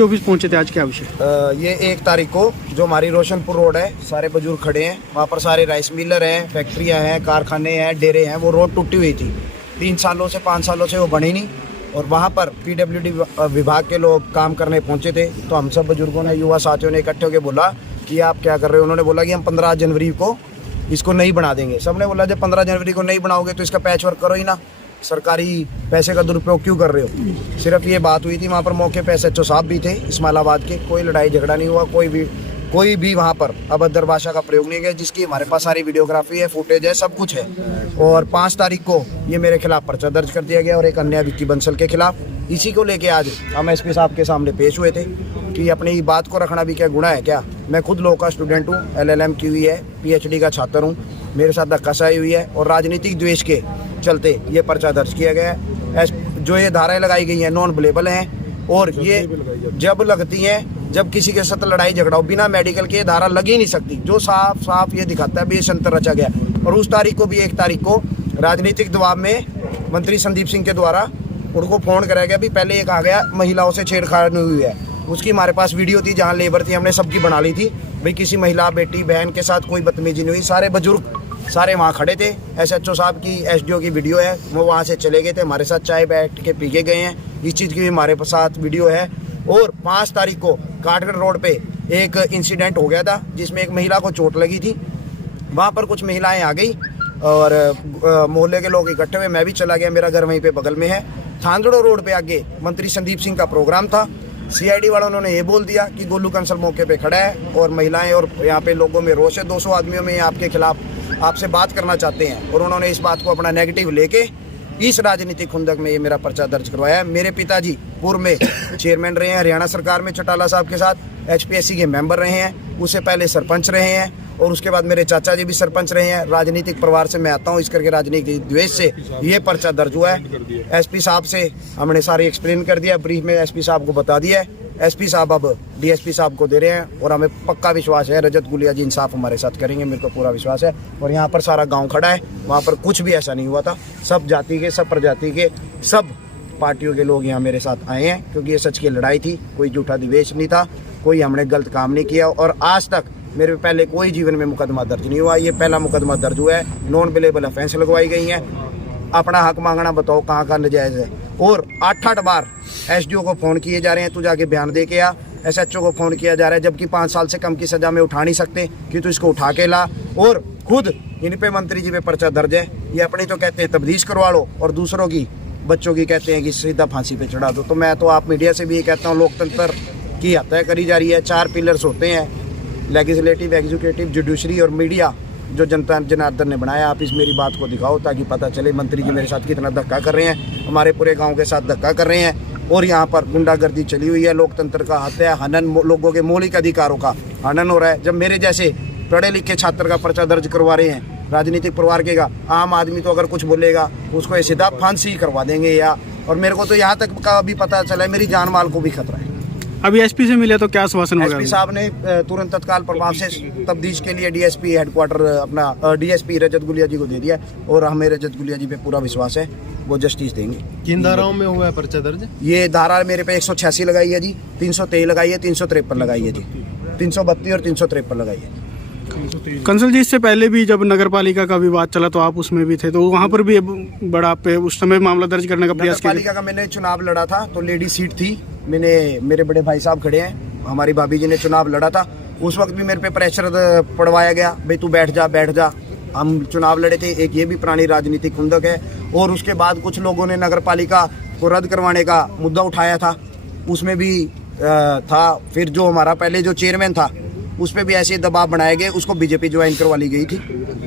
Office पहुंचे थे आज, क्या विषय? ये 1 तारीख को जो हमारी रोशनपुर रोड है, सारे बुजुर्ग खड़े हैं, वहाँ पर सारे राइस मिलर हैं, फैक्ट्रियाँ हैं, कारखाने हैं, डेरे हैं। वो रोड टूटी हुई थी 3 सालों से 5 सालों से वो बनी नहीं, और वहाँ पर पीडब्ल्यूडी विभाग के लोग काम करने पहुँचे थे। तो हम सब बुजुर्गों ने, युवा साथियों ने इकट्ठे होकर बोला कि आप क्या कर रहे हो। उन्होंने बोला कि हम 15 जनवरी को इसको नहीं बना देंगे। सबने बोला जब 15 जनवरी को नहीं बनाओगे तो इसका पैच वर्क करो ही ना, सरकारी पैसे का दुरुपयोग क्यों कर रहे हो। सिर्फ ये बात हुई थी। वहाँ पर मौके पे SHO साहब भी थे इस्माइलाबाद के। कोई लड़ाई झगड़ा नहीं हुआ, कोई भी वहाँ पर अभद्र भाषा का प्रयोग नहीं किया, जिसकी हमारे पास सारी वीडियोग्राफी है, फुटेज है, सब कुछ है। और 5 तारीख को ये मेरे खिलाफ पर्चा दर्ज कर दिया गया और एक अन्य विक्की बंसल के खिलाफ। इसी को लेके आज हम SP साहब के सामने पेश हुए थे कि अपनी बात को रखना भी क्या गुनाह है क्या। मैं खुद लॉ का स्टूडेंट हूँ, LLM की हुई है, PhD का छात्र हूँ। मेरे साथ धक्काशाही हुई है और राजनीतिक द्वेष के चलते ये पर्चा दर्ज किया गया है। जो ये धाराएं लगाई गई हैं नॉन अवेलेबल हैं, और ये जब लगती हैं जब किसी के साथ लड़ाई झगड़ा हो, बिना मेडिकल के धारा लग ही नहीं सकती, जो साफ साफ ये दिखाता है भी ये षड्यंत्र रचा गया। और उस तारीख को भी 1 तारीख को राजनीतिक दबाव में मंत्री संदीप सिंह के द्वारा उनको फोन कराया गया। भी पहले ये कहा गया महिलाओं से छेड़छाड़ हुई है, उसकी हमारे पास वीडियो थी, जहाँ लेबर थी, हमने सबकी बना ली थी। भाई किसी महिला, बेटी, बहन के साथ कोई बदतमीजी नहीं हुई। सारे बुजुर्ग सारे वहाँ खड़े थे। SHO साहब की, SDO की वीडियो है, वो वहाँ से चले गए थे, हमारे साथ चाय बैठ के पी के गए हैं। इस चीज़ की भी हमारे साथ वीडियो है। और 5 तारीख को काटगढ़ रोड पे एक इंसिडेंट हो गया था जिसमें एक महिला को चोट लगी थी। वहाँ पर कुछ महिलाएं आ गई और मोहल्ले के लोग इकट्ठे हुए, मैं भी चला गया, मेरा घर वहीं पे बगल में है। थांदड़ो रोड पे आगे मंत्री संदीप सिंह का प्रोग्राम था। CID वालों ने ये बोल दिया कि गोलू कंसल मौके पे खड़ा है और महिलाएं और यहाँ पे लोगों में रोष है, 200 आदमियों में आपके खिलाफ आपसे बात करना चाहते हैं। और उन्होंने इस बात को अपना नेगेटिव लेके इस राजनीतिक खुंदक में ये मेरा पर्चा दर्ज करवाया है। मेरे पिताजी पूर्व में चेयरमैन रहे हैं हरियाणा सरकार में चौटाला साहब के साथ, HPSC के मेंबर रहे हैं, उससे पहले सरपंच रहे हैं, और उसके बाद मेरे चाचा जी भी सरपंच रहे हैं। राजनीतिक परिवार से मैं आता हूँ, इस करके राजनीतिक द्वेष से ये पर्चा दर्ज हुआ है। SP साहब से हमने सारी एक्सप्लेन कर दिया, ब्रीफ में SP साहब को बता दिया है। SP साहब अब DSP साहब को दे रहे हैं और हमें पक्का विश्वास है रजत गुलिया जी इंसाफ हमारे साथ करेंगे, मेरे को पूरा विश्वास है। और यहाँ पर सारा गांव खड़ा है, वहाँ पर कुछ भी ऐसा नहीं हुआ था। सब जाति के, सब प्रजाति के, सब पार्टियों के लोग यहाँ मेरे साथ आए हैं, क्योंकि ये सच की लड़ाई थी, कोई झूठा दिवेश नहीं था, कोई हमने गलत काम नहीं किया। और आज तक मेरे पहले कोई जीवन में मुकदमा दर्ज नहीं हुआ, ये पहला मुकदमा दर्ज हुआ है। नॉन अवेलेबल ऑफेंस लगवाई गई हैं। अपना हक मांगना बताओ कहाँ का नजायज़ है। और 8 बार SDO को फ़ोन किए जा रहे हैं, तू जाके बयान दे के आ। SHO को फ़ोन किया जा रहा है, जबकि 5 साल से कम की सज़ा में उठा नहीं सकते कि तू इसको उठा के ला। और खुद इन पे मंत्री जी पे पर्चा दर्ज है। ये अपनी तो कहते हैं तब्दीश करवा लो, और दूसरों की, बच्चों की कहते हैं कि सीधा फांसी पे चढ़ा दो। तो मैं तो आप मीडिया से भी ये कहता हूँ, लोकतंत्र की हत्या करी जा रही है। 4 पिलर्स होते हैं, लेजिस्लेटिव, एग्जीक्यूटिव, जुडिशरी और मीडिया, जो जनता जनार्दन ने बनाया। आप इस मेरी बात को दिखाओ ताकि पता चले मंत्री जी मेरे साथ कितना धक्का कर रहे हैं, हमारे पूरे गांव के साथ धक्का कर रहे हैं। और यहाँ पर गुंडागर्दी चली हुई है, लोकतंत्र का हत्या, हनन, लोगों के मौलिक अधिकारों का हनन हो रहा है। जब मेरे जैसे पढ़े लिखे छात्र का पर्चा दर्ज करवा रहे हैं, राजनीतिक परिवार के का, आम आदमी तो अगर कुछ बोलेगा उसको सीधा फांसी करवा देंगे या। और मेरे को तो यहाँ तक का भी पता चला है मेरी जान माल को भी खतरा है। अभी SP से मिले तो क्या आश्वासन होगा? SP साहब ने तुरंत तत्काल प्रभाव से तब्दीश के लिए DSP हेडक्वार्टर अपना DSP रजत गुलिया जी को दे दिया, और हमें रजत गुलिया जी पे पूरा विश्वास है, वो जस्टिस देंगे। किन धाराओं में हुआ है पर्चा दर्ज? ये धारा मेरे पे 186 लगाई है जी, 323 लगाई है, 353 लगाई है जी, 332 और 353 लगाई है। कंसल जी, इससे पहले भी जब नगर पालिका का विवाद चला तो आप उसमें भी थे, तो वहाँ पर भी बड़ा पे उस समय मामला दर्ज करने का प्रयास किया? नगर पालिका का मैंने चुनाव लड़ा था, तो लेडी सीट थी। मेरे बड़े भाई साहब खड़े हैं, हमारी भाभी जी ने चुनाव लड़ा था। उस वक्त भी मेरे पे प्रेशर पड़वाया गया, भाई तू बैठ जा। हम चुनाव लड़े थे, एक ये भी पुरानी राजनीतिक खुंदक है। और उसके बाद कुछ लोगों ने नगर पालिका को रद्द करवाने का मुद्दा उठाया था, उसमें भी था। फिर जो हमारा पहले जो चेयरमैन था, उस पर भी ऐसे दबाव बनाए गए, उसको BJP ज्वाइन करवा ली गई थी,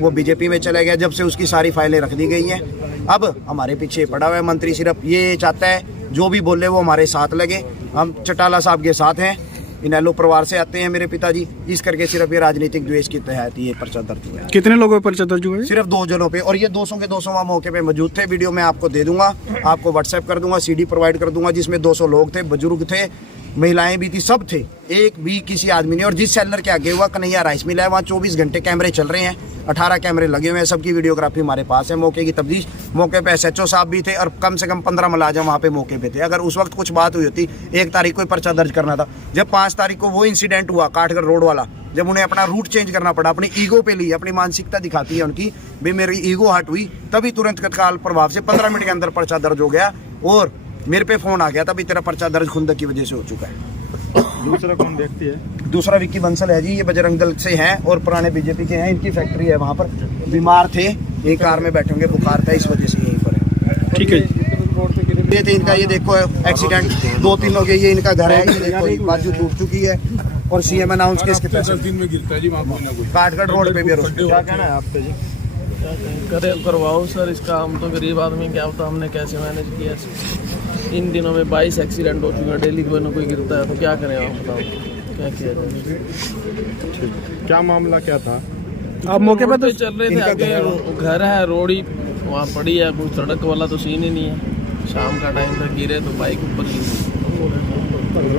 वो BJP में चला गया। जब से उसकी सारी फाइलें रख दी गई हैं। अब हमारे पीछे पड़ा हुआ है। मंत्री सिर्फ ये चाहता है जो भी बोले वो हमारे साथ लगे। हम चौटाला साहब के साथ हैं, इनेलो परिवार से आते हैं मेरे पिताजी, इस करके सिर्फ ये राजनीतिक द्वेष के तहत ये पर्चा दर्ज हुआ है। कितने लोगों पर पर्चा दर्ज हुआ है? सिर्फ 2 जनों पे, और ये 200 के 200 वहाँ मौके पे मौजूद थे। वीडियो मैं आपको दे दूंगा, आपको WhatsApp कर दूंगा, CD प्रोवाइड कर दूंगा, जिसमें 200 लोग थे, बुजुर्ग थे, महिलाएं भी थी, सब थे, एक भी किसी आदमी नहीं। और जिस सेलर के आगे हुआ कन्हैया राइस मिल है, वहाँ 24 घंटे कैमरे चल रहे हैं, 18 कैमरे लगे हुए हैं, सबकी वीडियोग्राफी हमारे पास है। मौके की तफ्तीश, मौके पे SHO साहब भी थे और कम से कम 15 मुलाजिम वहाँ पे मौके पे थे। अगर उस वक्त कुछ बात हुई होती, 1 तारीख को पर्चा दर्ज करना था। जब 5 तारीख को वो इंसिडेंट हुआ काठगढ़ रोड वाला, जब उन्हें अपना रूट चेंज करना पड़ा, अपनी ईगो पे ली, अपनी मानसिकता दिखाती है उनकी, भाई मेरी ईगो हट हुई, तभी तुरंत तत्काल प्रभाव से 15 मिनट के अंदर पर्चा दर्ज हो गया और मेरे पे फोन आ गया, तभी तेरा पर्चा दर्ज खुंदक की वजह से हो चुका है। दूसरा कौन व्यक्ति है? दूसरा विक्की बंसल है जी, ये बजरंग दल से हैं और पुराने बीजेपी के हैं। इनकी फैक्ट्री है वहाँ पर, बीमार थे, एक कार में बैठे होंगे, बुखार था, इस वजह से यहीं पर है। ठीक है। ये थे इनका, ये देखो एक्सीडेंट 2-3 हो गए। ये इनका घर है, ये देखो बाजू टूट चुकी है और CM अनाउंस के इसके पैसे दिन में गिरता है जी वहाँ कोई ना कोई। काठगढ़ रोड पे भी है। क्या कहना है आपका जी? करे करवाओ सर इसका, हम तो गरीब आदमी, क्या होता हमने कैसे मैनेज किया। इन दिनों में 22 एक्सीडेंट हो चुके हैं, डेली कोई ना कोई गिरता है, तो क्या करें आप बताओ, क्या किया जाए। क्या मामला क्या था? आप मौके पर तो चल रहे थे, आगे घर है, रोड ही वहाँ पड़ी है, कोई सड़क वाला तो सीन ही नहीं है। शाम का टाइम था, गिरे तो बाइक ऊपर गिरी।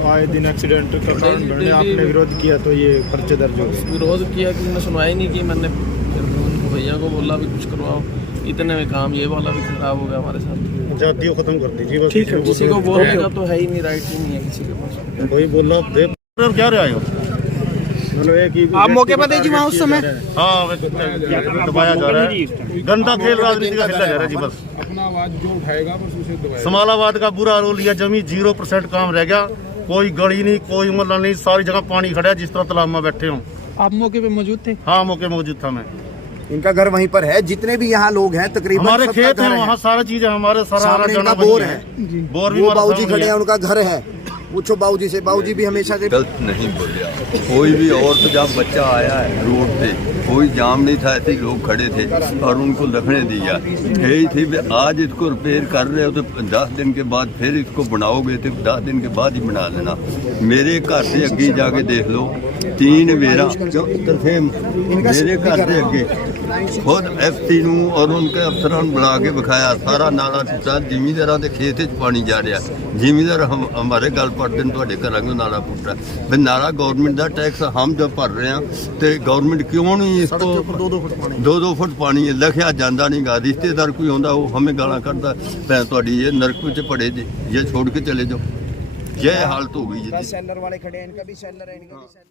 आए दिन एक्सीडेंट का कारण बनने आपने विरोध किया तो ये पर्चे दर्ज हो गए। विरोध किया, किसी ने सुनवाई नहीं की। मैंने फिर उनको भैया को बोला भी कुछ करवाओ, इतने में काम ये वाला भी खराब हो गया हमारे साथ। जातियों खत्म कर दीजिए। ठीक है। किसी को बोलने का तो है ही नहीं, राइट ही नहीं है किसी के पास। वही बोल रहा हूँ। क्या रहे हो? आप मौके पर थे जी वहाँ उस समय? हाँ, दबाया जा रहा है, गंदा खेल राजनीति का खेला जा रहा है जी। बस अपना आवाज जो उठाएगा बस उसे दबाएगा। समालाबाद का बुरा रोल लिया, जमी 0% काम रह गया, कोई गली नहीं, कोई मतलब नहीं, सारी जगह पानी खड़ा है, जिस तरह तालाब में बैठे हो। आप मौके पे मौजूद थे? हाँ, मौके मौजूद था मैं। इनका घर वहीं पर है, जितने भी यहाँ लोग हैं तकरीबन हमारे सबका खेत घर है, वहाँ सारा चीज है, हमारे सारा सामने जाना इनका बोर है, बोर भी वो हमारा बाबूजी सामने खड़े हैं, है। उनका घर है। पूछो बाबूजी से, बाबूजी भी हमेशा से गलत नहीं बोलिया। कोई भी औरत जब बच्चा आया है रोड पे, कोई जाम नहीं था, ऐसे लोग खड़े थे और उनको रखने दिया। यही थी भी आज इसको रिपेयर कर रहे हो तो 10 दिन के बाद फिर इसको बनाओगे तो 10 दिन के बाद ही बना लेना। मेरे घर से अगे जाके देख लो, 3 बेरा मेरे घर से अगे खुद FC ਨੂੰ और उनके अफसरां ਨੂੰ बुला के विखाया, सारा नाला टूटा, जिमीदारां ਦੇ खेत ਵਿੱਚ पानी जा रहा। जिमीदार हमारे गल पड़ते हैं, ਤੁਹਾਡੇ ਘਰਾਂ ਨੂੰ ਨਾਲਾ ਪੁੱਟਾ ਵੀ ਨਾਲਾ गवर्नमेंट का टैक्स हम जब भर रहे हैं तो गवर्नमेंट क्यों नहीं इसको 2-2 फुट पानी लिखिया जाता नहीं गा। रिश्तेदार कोई आंदा वो हमें गाला कढ़दा, भैन ਤੁਹਾਡੀ ये नरक ਵਿੱਚ पड़े जी, ये छोड़ के चले जाओ। ये हालत हो गई जी। सेलर वाले खड़े हैं, इनका भी सेलर है, इनका भी सेलर